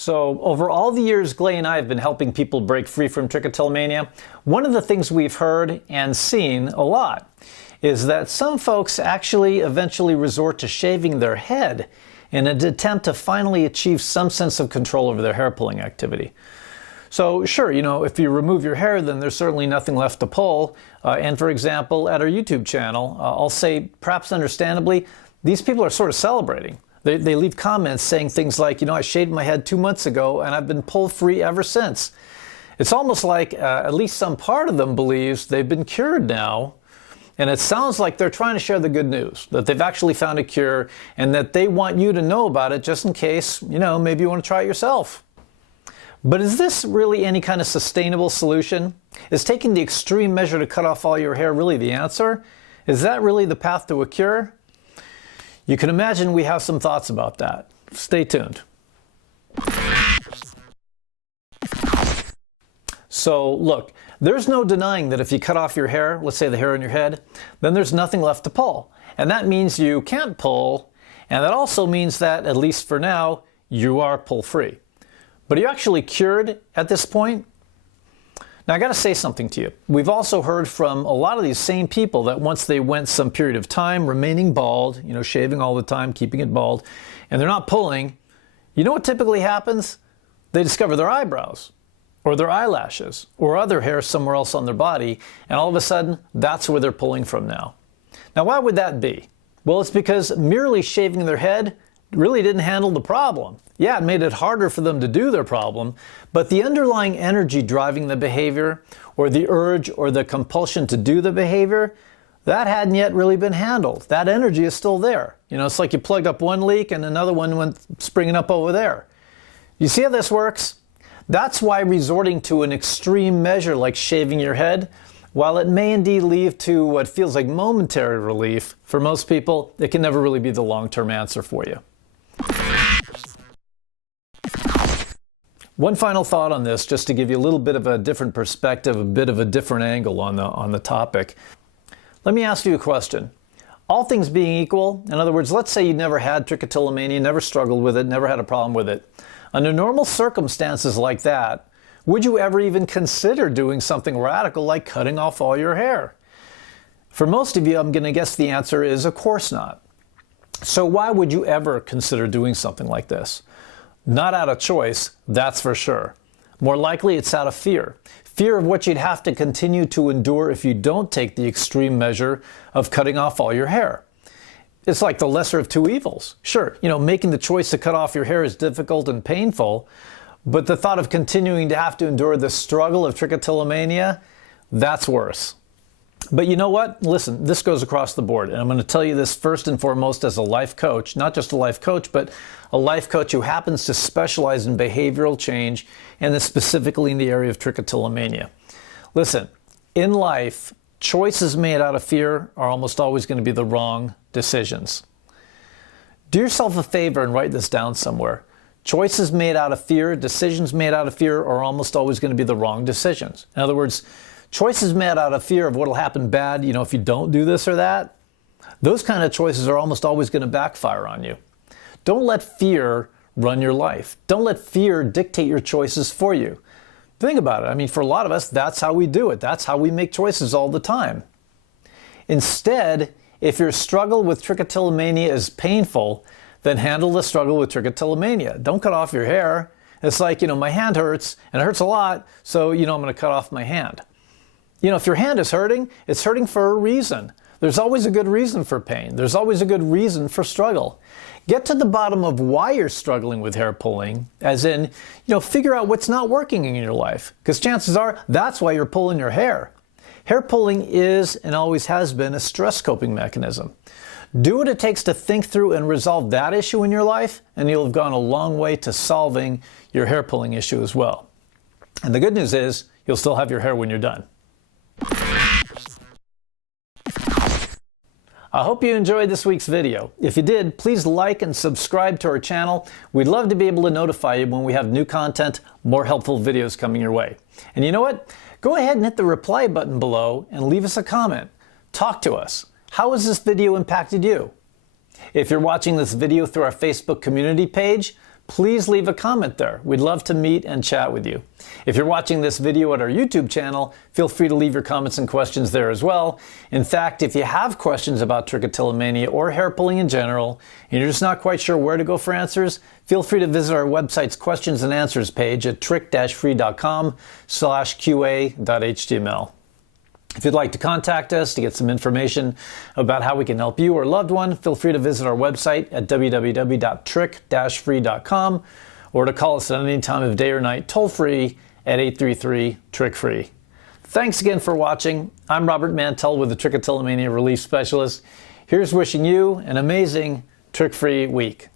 So over all the years Glay and I have been helping people break free from trichotillomania, one of the things we've heard and seen a lot is that some folks actually eventually resort to shaving their head in an attempt to finally achieve some sense of control over their hair pulling activity. So sure, if you remove your hair, then there's certainly nothing left to pull. And for example, at our YouTube channel, I'll say, perhaps understandably, these people are sort of celebrating. They leave comments saying things like, I shaved my head 2 months ago and I've been pull-free ever since. It's almost like at least some part of them believes they've been cured now. And it sounds like they're trying to share the good news, that they've actually found a cure and that they want you to know about it just in case, maybe you want to try it yourself. But is this really any kind of sustainable solution? Is taking the extreme measure to cut off all your hair really the answer? Is that really the path to a cure? You can imagine we have some thoughts about that. Stay tuned. So look, there's no denying that if you cut off your hair, let's say the hair on your head, then there's nothing left to pull. And that means you can't pull, and that also means that, at least for now, you are pull-free. But are you actually cured at this point? Now I gotta say something to you. We've also heard from a lot of these same people that once they went some period of time remaining bald, shaving all the time, keeping it bald, and they're not pulling, you know what typically happens? They discover their eyebrows, or their eyelashes, or other hair somewhere else on their body, and all of a sudden, that's where they're pulling from now. Now why would that be? Well, it's because merely shaving their head really didn't handle the problem. Yeah, it made it harder for them to do their problem, but the underlying energy driving the behavior, or the urge or the compulsion to do the behavior, that hadn't yet really been handled. That energy is still there. It's like you plugged up one leak and another one went springing up over there. You see how this works? That's why resorting to an extreme measure like shaving your head, while it may indeed lead to what feels like momentary relief, for most people, it can never really be the long-term answer for you. One final thought on this, just to give you a little bit of a different perspective, a bit of a different angle on the topic. Let me ask you a question. All things being equal, in other words, let's say you never had trichotillomania, never struggled with it, never had a problem with it. Under normal circumstances like that, would you ever even consider doing something radical like cutting off all your hair? For most of you, I'm going to guess the answer is of course not. So why would you ever consider doing something like this? Not out of choice, that's for sure. More likely it's out of fear. Fear of what you'd have to continue to endure if you don't take the extreme measure of cutting off all your hair. It's like the lesser of two evils. Sure, making the choice to cut off your hair is difficult and painful, but the thought of continuing to have to endure the struggle of trichotillomania, that's worse. But you know what? Listen, this goes across the board, and I'm going to tell you this first and foremost as a life coach, not just a life coach, but a life coach who happens to specialize in behavioral change, and then specifically in the area of trichotillomania. Listen, in life, choices made out of fear are almost always going to be the wrong decisions. Do yourself a favor and write this down somewhere. Choices made out of fear, decisions made out of fear are almost always going to be the wrong decisions. In other words, choices made out of fear of what will happen bad, if you don't do this or that, those kind of choices are almost always going to backfire on you. Don't let fear run your life. Don't let fear dictate your choices for you. Think about it. For a lot of us, that's how we do it. That's how we make choices all the time. Instead, if your struggle with trichotillomania is painful, then handle the struggle with trichotillomania. Don't cut off your hair. It's like, my hand hurts, and it hurts a lot, so, I'm going to cut off my hand. If your hand is hurting, it's hurting for a reason. There's always a good reason for pain. There's always a good reason for struggle. Get to the bottom of why you're struggling with hair pulling, as in, figure out what's not working in your life. Because chances are, that's why you're pulling your hair. Hair pulling is and always has been a stress coping mechanism. Do what it takes to think through and resolve that issue in your life, and you'll have gone a long way to solving your hair pulling issue as well. And the good news is, you'll still have your hair when you're done. I hope you enjoyed this week's video. If you did, please like and subscribe to our channel. We'd love to be able to notify you when we have new content, more helpful videos coming your way. And you know what? Go ahead and hit the reply button below and leave us a comment. Talk to us. How has this video impacted you? If you're watching this video through our Facebook community page, please leave a comment there. We'd love to meet and chat with you. If you're watching this video at our YouTube channel, feel free to leave your comments and questions there as well. In fact, if you have questions about trichotillomania or hair pulling in general, and you're just not quite sure where to go for answers, feel free to visit our website's questions and answers page at trick-free.com/qa.html. If you'd like to contact us to get some information about how we can help you or a loved one, feel free to visit our website at www.trick-free.com or to call us at any time of day or night toll-free at 833-TRICK-FREE. Thanks again for watching. I'm Robert Mantell with the Trichotillomania Relief Specialists. Here's wishing you an amazing trick-free week.